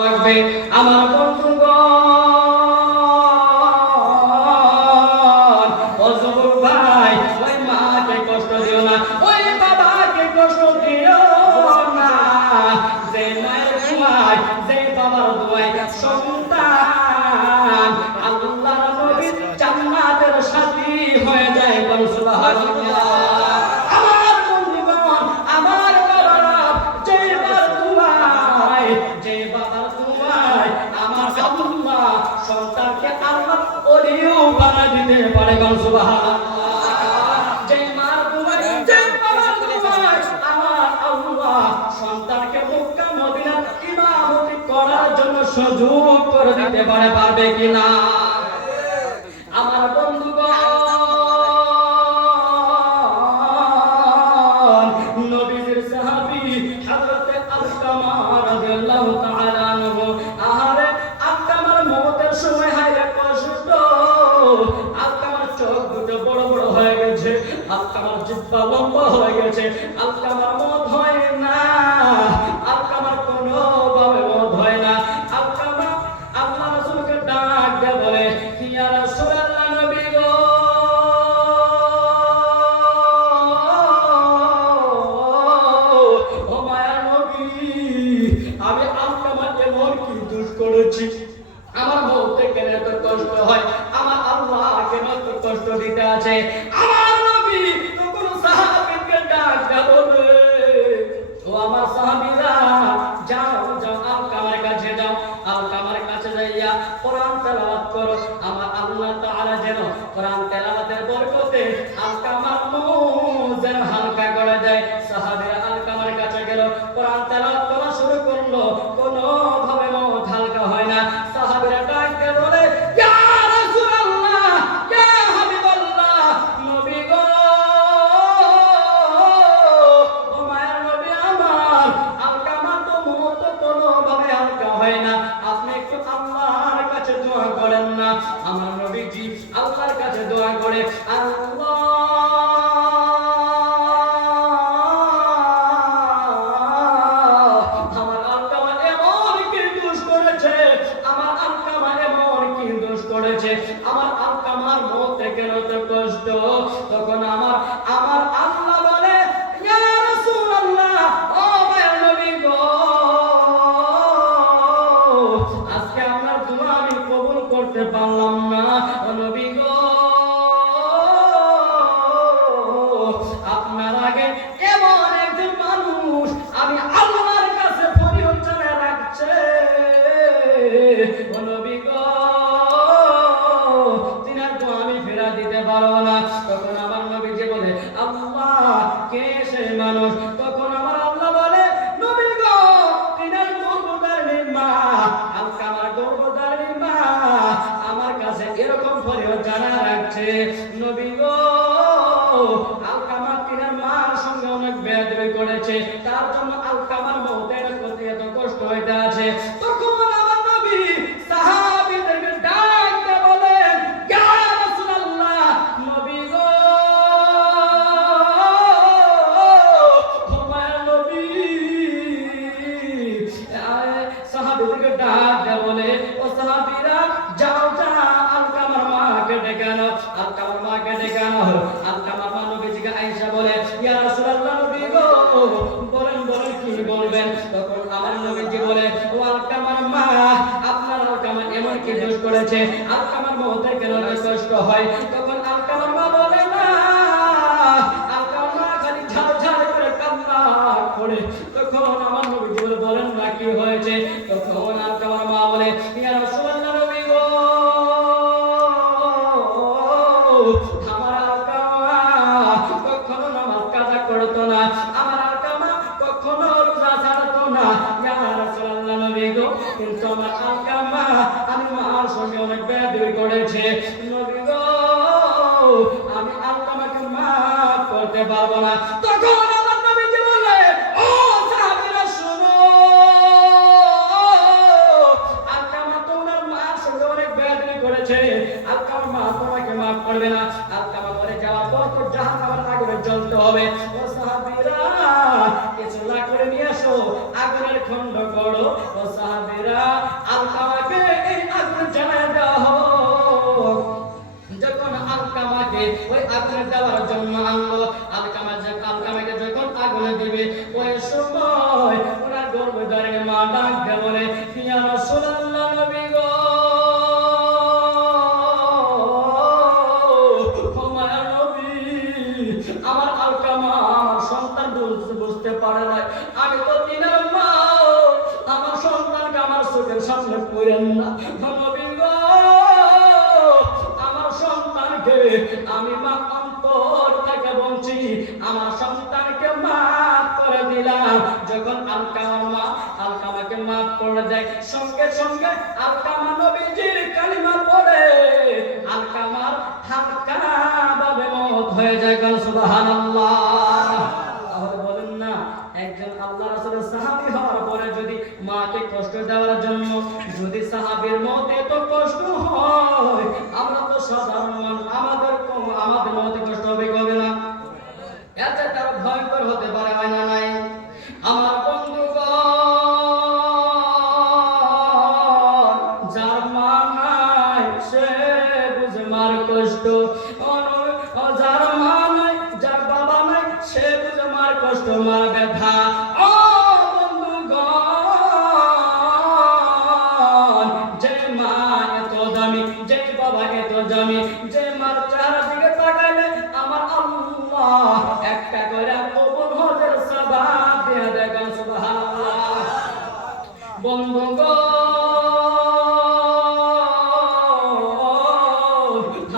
লাগবে আমার বন্ধুগণ, ও যুবক ভাই, ওই মাকে কষ্ট দিও না, ওই বাবাকে কষ্ট দিও না। যে মায়ের দোয়ায়, যে বাবার দোয়ায় সন্তান আল্লাহর নবীর জান্নাতের সাথী হয়ে যায়, বল সুবহানাল্লাহ। আমার বন্ধুগণ, আমার বাবারা, যে বাবার দোয়ায়, যে বাবার দোয়ায় আমার আল্লাহ সন্তানকে আল্লাহ ওলিও বানা দিতে পারে, বল সুবহানাল্লাহ। যে মার দোয়ায়, যে বাবার দোয়ায় আমার আল্লাহ সন্তানকে মক্কা মদিনার ইমামতি করার জন্য সুযোগ করে দিতে পারে, পারবে কিনা? আমার বন্ধুগণ, নবীজির সাহাবী হযরতে আলকামা রাদিয়াল্লাহু তাআলা আনহু, আহারে আলকামার মওতের সময় হায়রে কষ্ট, আলকামার চোখ দুটো বড় বড় হয়ে গেছে, আলকামার জিহ্বা লম্বা হয়ে গেছে, আলকামার মওত হয় না, আলকামার কোনো ভাবে মওত হয় না। আলকামা আল্লাহ রাসূলকে ডাক দিয়ে বলে, ইয়া রাসূলুল্লাহ, নবী গো, ও মায়ার নবী, আমি আলকামা এমন কি দোষ করেছি, আমার মওতে কেন এত কষ্ট হয়, আমার আল্লাহ কেন এত কষ্ট দিতে আছে? আমার নবী তখন সাহাবীকে ডাক দিয়ে বলে, ও আমার সাহাবীরা, যাও যাও আলকামার কাছে যাও, আলকামার কাছে যাইয়া কোরআন তেলাওয়াত করো, আমার আল্লাহ তাআলা যেন কোরআন তেলাওয়াতের বরকতে আলকামার মন যেন হালকা করে দেয়। সাহাবীরা আলকামার কাছে গেল, কোরআন তেলাওয়াত করা শুরু করলো, কোনো ভাবে মন হালকা হয় না। সাহাবীরা ডাক দিয়ে বলে, ইয়া রাসূলুল্লাহ, ইয়া হাবিবাল্লাহ, নবী গো, ও মায়ের নবী আমার, আলকামা তো মত কোনো ভাবে হালকা হয় না, আপনি একটু আল্লাহর কাছে দোয়া করেন না। আমার নবীজি আল্লাহর কাছে দোয়া করে, আল্লাহ আমার আলকামা এমন কি দোষ করেছে, আমার আলকামা এমন কি দোষ করেছে, আমার আলকামার মতে কেন তো কষ্ট? তখন আমার আল্লাহ বলে, ইয়া রাসূলুল্লাহ, ও মায়ের নবী গো, আজকে আপনার দোয়া আমি কবুল করতে পারলাম না, ও নবী গো, আপনার আগে এমন একজন মানুষ আমি আল্লাহর কাছে ফরিয়াদ জানিয়ে রাখছে, ও নবী গো, তিনার দোয়া আমি ফেরা দিতে পারবো না। তখন আমার নবীজি বলে, আল্লাহ কে সে মানুষ? তখন আমার আল্লাহ বলে, নবী গো, তিনার গর্ভধারিণী মা, আলকামার গর্ভধারিণী মা আমার কাছে এরকম ফরিয়াদ জানা রাখছে, নবী গো, আলকামা তিনার মার সঙ্গে অনেক বেয়াদবি করেছে, তার জন্য আলকামার মওতের প্রতি এত কষ্ট হইতে আছে। তখন আমার নবী সাহাবীদেরকে ডাক দিয়ে বলেন, ইয়া রাসূলুল্লাহ, নবী গো, ও মায়ের নবী, সাহাবীদেরকে ডাক দিয়ে বলে, ও সাহাবীরা, যাও যাও আলকামার মাকে ডেকে আনো, আলকামার মাকে ডেকে আনো। আলকামার মা নবীজিকে আয়েশা বলে, ইয়া রাসূলুল্লাহ, নবী গো, বলেন বলেন কি বলবেন? তখন আমার নবীজি বলে, ও আলকামার মা, আপনার আলকামা এমন কি দোষ করেছে, আলকামার মওতে কেন কষ্ট হয়? তখন আলকামার মা বলে, না, আলকামার মা খালি ঝাড় ঝাড় করে কান্না করে। তখন আমার নবীজি বলেন, না কি হয়েছে? তখন আলকামার মা বলে, ইয়া রাসূলুল্লাহ, নবী গো, আমার আলকামা কখনো নামাজ কাজা করতো না, আমার আলকামা কখনো রোজা ছাড়তো না, ইয়া রাসূলুল্লাহ, নবী গো, কিন্তু আমার আলকামা আমি মার সঙ্গে অনেক বেয়াদবি করেছে, নবী গো, আমি আলকামাকে মাফ করতে পারবো না। তখন আমার নবীজি বলে, ও সাহাবীরা শুনো, আলকামা তোমার মার সঙ্গে অনেক বেয়াদবি করেছে, আলকামা মা তোমাকে মাফ করবে না, আলকামা মরে যাওয়ার পর তো জাহান্নামের আগুনে জ্বলতে হবে। ও সাহাবীরা, কিছু না করে নিয়ে আসো, আগুনের খণ্ড করো। ও সাহাবীরা, আলকামাকে এই আগুনে জ্বালায় দেওয়া হোক। যখন আলকামাকে ওই আগুনে দেওয়ার জন্য আনলো, আলকামাকে যখন আগুনে দিবে ওই সময় ওনার গর্ভধারী মা ডাক দিয়ে বলে, ইয়া রাসূলুল্লাহ, নবী গো, আমার আলকামা আমার সন্তান বুঝতে পারে না, আমি তো তিনার মা, আমার সন্তানকে আমার চোখের সামনে পড়েন না। নবী গো, আমার সন্তানকে আমি মা অন্তর থেকে বলছি, আমার সন্তানকে মাফ করে দিলাম। যখন আলকামার মা আলকামাকে মাফ করে দেয়, সঙ্গে সঙ্গে আলকামা নবীজির কালিমা পড়ে আলকামার হালকা ভাবে মওত হয়ে যায়। সুবহানাল্লাহ। তাহলে বলেন না, একজন আল্লাহ রাসূলের সাহাবী হওয়ার পরে যদি মাকে কষ্ট দেওয়ার জন্য যদি সাহাবীর মতে এত কষ্ট হয়, আমরা তো সাধারণ মানুষ, আমাদের মতে কষ্ট হবে কবে না? এতে তার ভয়ঙ্কর হতে পারে, হয় না নাই? আমার বন্ধুগণ, যার মা নাই সে বুঝে মার কষ্ট, যার মা নাই, যার বাবা নাই সে বুঝে মার কষ্ট, মার ব্যথা। ও বন্ধুগণ, যে মা এত দামি, যে বাবা এত দামি, যে মার চারদিকে তাকাইলে আমার আল্লাহ একটা করে কবুল হজের সওয়াব দিয়ে দেন। সুবহানাল্লাহ। বন্ধুগণ,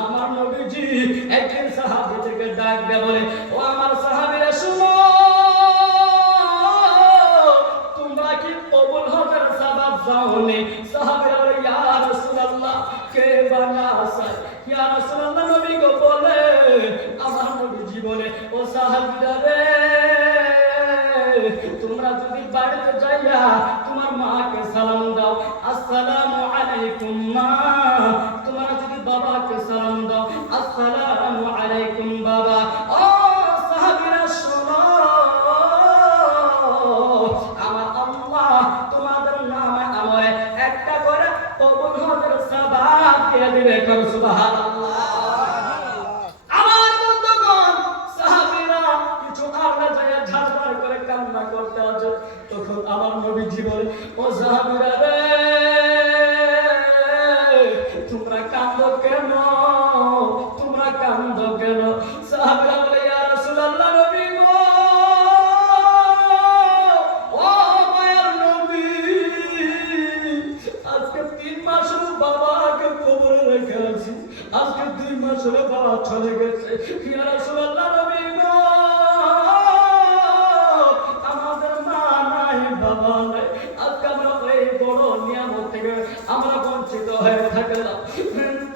আমার নবীজি একদিন সাহাবীদেরকে ডাক দিয়ে বলে, ও আমার সাহাবীরা শুনো, তোমরা কি কবুল হজের সওয়াব চাওনি? সাহাবীরা বলে, ইয়া রাসূলুল্লাহ, কে বানা চায়? ইয়া রাসূলুল্লাহ, নবী গো বলে। আমার নবীজি বলে, ও সাহাবীরা রে, তোমরা যদি বাড়িতে যাইয়া তোমার মাকে সালাম দাও, আসসালামু আলাইকুম মা, তোমরা যদি বাবাকে সালাম দাও, আসসালামু আলাইকুম বাবা। ও সাহাবীরা শোনো, আমার আল্লাহ তোমাদের নামে আমলে একটা করে কবুল হজের সওয়াব দিয়ে দিবে। সুবহানাল্লাহ। আমার বন্ধুগণ, সাহাবীরা কিছু আল্লাহ যায় ঝাড়ঝাড় করে কান্না করতে আছে, তখন আমার নবীজি বলে, ও সাহাবীরা রে, তোমরা কাঁদো কেন? তোমরা কাঁদো কেন? সাহাবীরা বলে, ইয়া রাসূলুল্লাহ, নবী গো, ও মায়ার নবী, আজকে 3 মাস হলো বাবাকে কবরে রেখে আছি, আজকে 2 মাস হলো বাবা চলে গেছে। ইয়া রাসূলুল্লাহ, নবী গো, আমাদের মা নাই, বাবা নাই, আজকে আমরা এই বড় নিয়ামত থেকে আমরা বঞ্চিত হয়ে থাকলাম।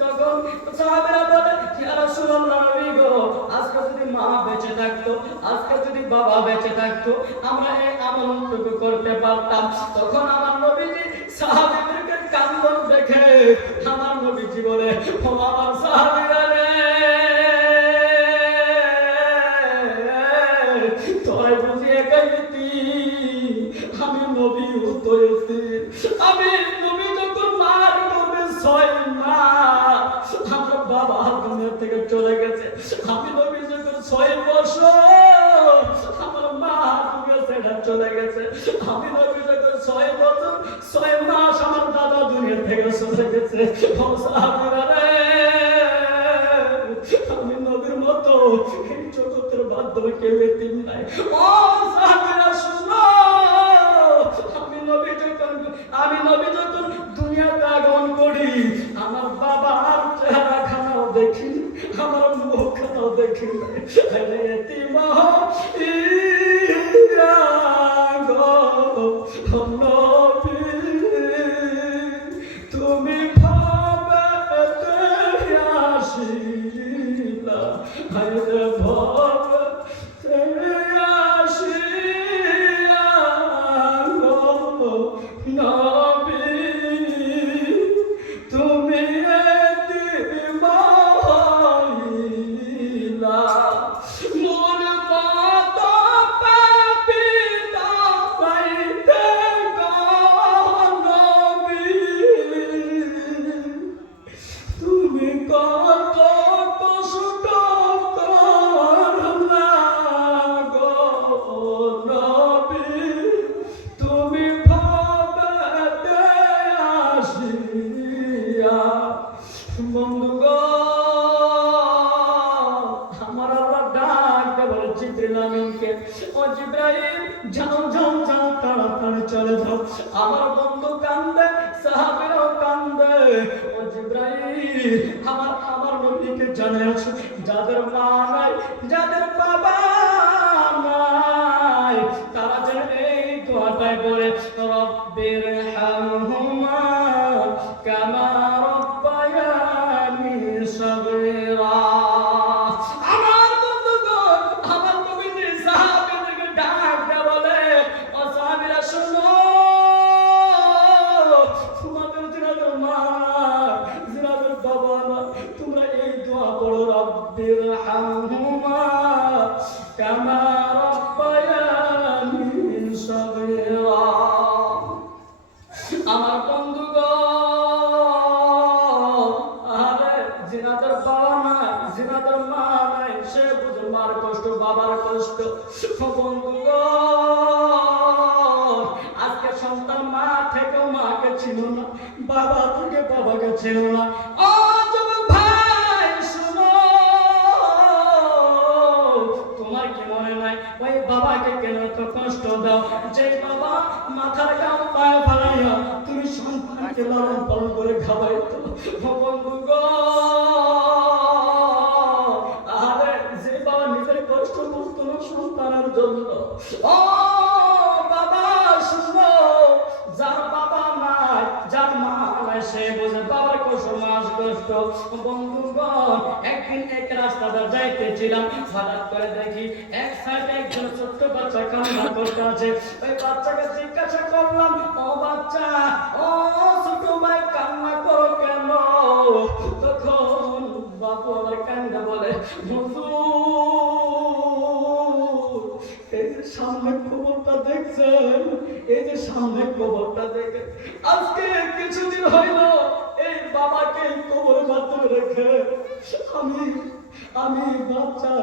তখন সাহাবীরা বলে, ইয়া রাসূলুল্লাহ, নবী গো, আজকে যদি মা বেঁচে থাকতো, আজকে যদি বাবা বেঁচে থাকতো, আমরা এই আমলটুকু করতে পারতাম। তখন আমার নবীজি সাহাবীদেরকে কান্দন দেখে আমার নবীজি বলে, ও আমার সাহাবীরা রে, তোরাই বুঝি একাই আমি নবী উত্তরেছি। আমি নবী যখন মার করবে 6 মাস, আমার বাবা দুনিয়া থেকে চলে গেছে। আমি নবী যখন 6 বছর, আমার মা দুনিয়া ছেড়ে চলে গেছে। আমি নবী যখন 6 বছর 6 মাস, আমার দাদা দুনিয়া থেকে চলে গেছে। ও সাহাবীরা রে, আমি নবীর মতো এই জগতের মাধ্যমে কেউ এতিম নাই। ও সাহাবীরা শুনো, আমি নবী যখন দুনিয়াতে আগমন করি, আমার বাবার চেহারা খানাও দেখি, আমার মুখ খানাও দেখি। এতিম নবী, তুমি ভাবে আসিলা, হায়রে ভাবে আসিয়া নবী, তুমি এতিম হইলা, আমার নবীকে জানাচ্ছি, যাদের মা নাই, যাদের বাবা নাই, তারা যেন এই দোয়াটাই বলে, রব্বির হামহুমা কামা রব্বায়ানি সগীরা। আমার বন্ধুগণ, আমার নবীজি সাহাবীদেরকে ডাক দিয়ে বলে, ও সাহাবীরা শুনো, তোমাদের যাদের মা, যাদের বাবা না, তোমরা এই দোয়া পড়ো, রব্বির হামহুমা কামা রব্বায়ানি সগীরা। আমার বন্ধুগণ, আরে জিনাদের বাবা নাই, জিনাদের মা নাই, সে বুঝে মার কষ্ট, বাবার কষ্ট। বন্ধুগণ, আজকে সন্তান মা থেকে মাকে ছিল না, বাবা থেকে বাবাকে ছিল না। ও যুবক ভাই শুনো, তোমার কি মনে নাই ওই বাবাকে কেন তো কষ্ট দাও, যে বাবা মাথার গাম পায়ে ফেলাইয়া তুমি সন্তানকে লালন পালন করে খাওয়াইতো। বন্ধুগণ, আরে যে বাবা নিজের কষ্ট বুঝতো না সন্তানের জন্য, ও বাবা শুনো, যার বাবা নাই, যার মা নাই, সে বোঝে বাবার কষ্ট, মাস কষ্ট। বন্ধুগণ, একদিন এক রাস্তাটা যাইতেছিলাম, হঠাৎ করে দেখি এক সাইডে একজন ছোট্ট বাচ্চা কান্না করতে আছে। ওই বাচ্চাকে জিজ্ঞাসা করলাম, ও বাচ্চা, ও ছোট ভাই কান্না করো কেন? তখন বাবু আমার কান্না বলে, হুজুর, এই যে সামনে খবরটা দেখছেন, এই যে সামনে খবরটা দেখে আজকে কিছুদিন হইল এই বাবাকে কবরের মাধ্যমে রেখে আমি বাচ্চা,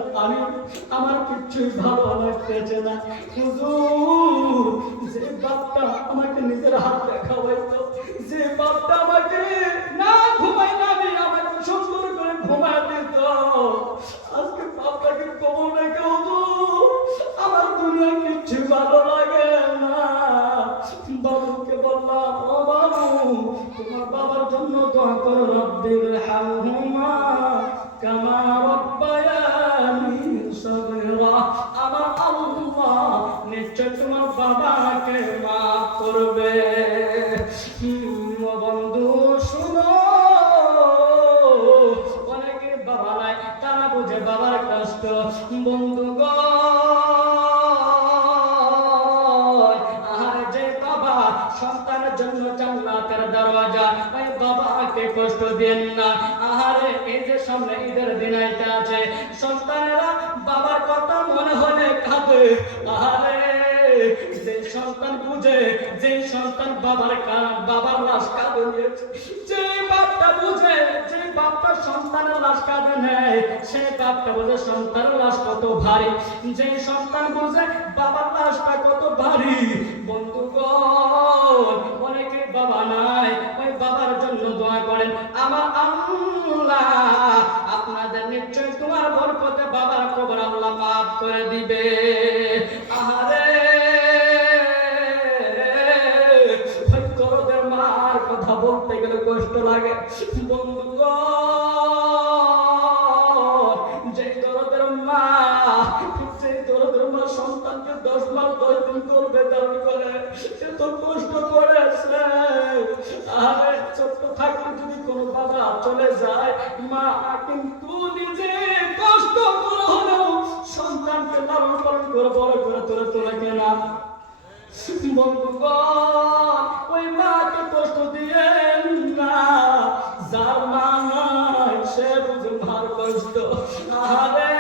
আমার কিচ্ছুই ভালো লাগতেছে না। হুজুর, যে বাপটা আমাকে নিজের হাত দেখাইতো, যে বাপটা আমাকে না ঘুমাই না আমাকে সুন্দর করে ঘুমাই দিত, আজকে বাপটাকে কবর রেখে হুজুর আমার দুনিয়া কিচ্ছু ভালো লাগে না। বাবুকে বললাম, ও বাবু, তোমার বাবার জন্য দোয়া করো, রব্বির হামহুমা কামা রব্বায়ানি সগীরা। আমার আল্লাহ নিশ্চয় তোমার বাবাকে মাফ করবে। বন্ধু শুনো, অনেকে বাবা নাই, তারা বুঝে বাবার কষ্ট। বন্ধুগণ, সন্তানের জন্য জান্নাতের দরওয়াজা, ওই বাবাকে কষ্ট দেন না। আহারে, এই যে সামনে ঈদের দিন আইতে আছে, সন্তানেরা বাবার কথা মনে হলে কাঁদে। আহারে, যে সন্তান বুঝে, যে সন্তান বাবার লাশ কাঁদে নিয়েছে, যে বাপটা বুঝে, যে বাপটা সন্তানের লাশ কাঁদে নেয়, সে বাপটা বুঝে সন্তানের লাশ কত ভারী, যে সন্তান বুঝে বাবার লাশটা কত ভারী। বন্ধুগণ, অনেকে বাবা নাই, ওই বাবার জন্য দোয়া করেন। আমার আল্লাহ আপনাদের নিশ্চয় তোমার বরকতে বাবার কবর আল্লাহ মাফ করে দিবে। আহারে, ওই দরদের মার কথা বলতে গেলে কষ্ট লাগে। বন্ধুগণ, যে দরদের মা, সেই দরদের মা সন্তানকে 10 মাস 10 দিন করবে ধারণ করে, সে তো কষ্ট করেছে। আরে, ছোট্ট থাকতে যদি কোনো বাবা চলে যায়, মা কিন্তু নিজে কষ্ট করে হলেও সন্তানকে লালন পালন করে বড় করে তোলে কেনা। বন্ধুগণ, ওই মাকে কষ্ট দিয়েন না, যার মা নাই সে বুঝে মার কষ্ট। আরে,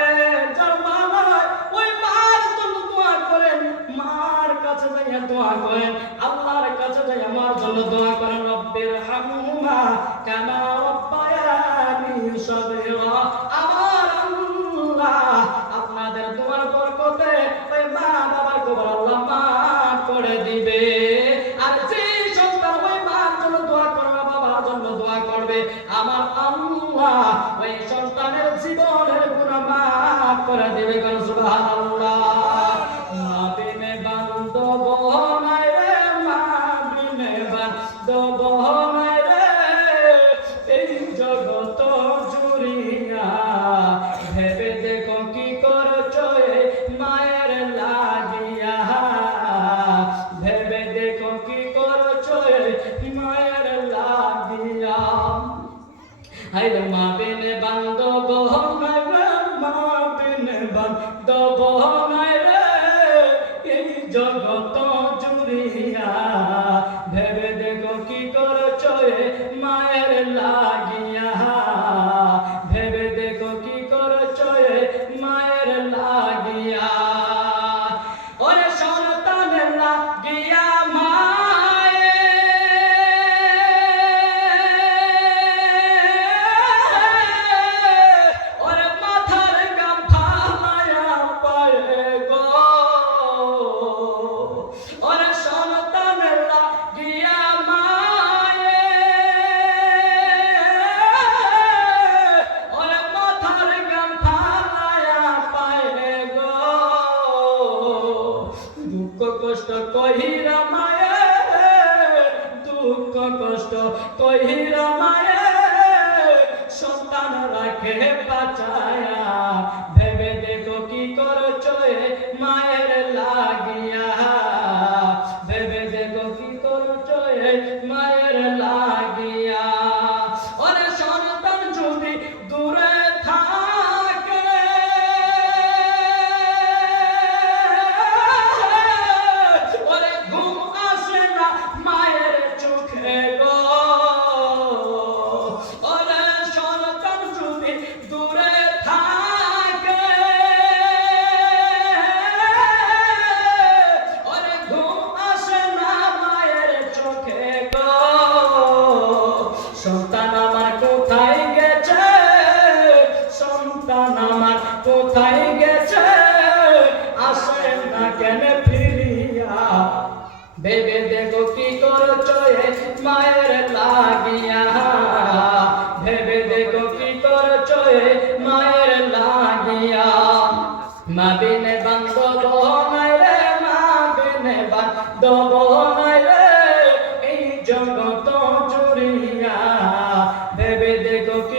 যার মা নাই ওই মার জন্য দোয়া করেন, মার কাছে যাইয়া দোয়া করেন, আল্লাহর কাছে যাইয়া মার জন্য দোয়া করেন, রব্বির হামহুমা কামা রব্বায়ানি সগীরা। আমার আল্লাহ আপনাদের দোয়ার বরকতে ওই মা বাবার কবর আল্লাহ মাফ করে দিবে। আর যে সন্তান ওই মার জন্য দোয়া করবে, বাবার জন্য দোয়া করবে, আমার আল্লাহ ওই সন্তানের জীবনের গুনাহ মাফ করে দিবে। কারণ সুবহানাল্লাহ। মা বিনে বান্ধব নাই রে, মা বিনে বান্ধব নাই রে, এই জগত নাইরে মা বিনে বান্ধব নাইরে মা বিনে বান্ধব নাইরে এই জগত জুড়িয়া ভেবে দেখো কি করছো এ মায়ের লাগিয়া ভেবে দেখো কি করছো এ মায়ের লাগিয়া ওরে সন্তানের লাগিয়া মায়ে ওরে মাথার গাম ফালায়া পড়ে গো ওরে সন্তানের লাগিয়া মায়ে ওরে মাথার গাম ফালায়া পড়ে গো দুঃখ কষ্ট কহিরা মায়ে দুঃখ কষ্ট কহিরা মায়ে সন্তান রাখে বাঁচায়া ভেবে দেখো কি করছো এ মায়ের লাগিয়া ভেবে দেখো কি করছো এ মায়ের লাগিয়া ওরে সন্তান যদি দূরে থাকে ওরে ঘুম আসে না মায়ের চোখে গো ওরে সন্তান যদি দূরে থাকে ওরে ঘুম আসে না মায়ের চোখে গো সন্তান আমার কোথায় গেছে সন্তান আমার কোথায় গেছে আসে না কেন ফিরিয়া ভেবে দেখো কি করছো এ মায়ের লাগিয়া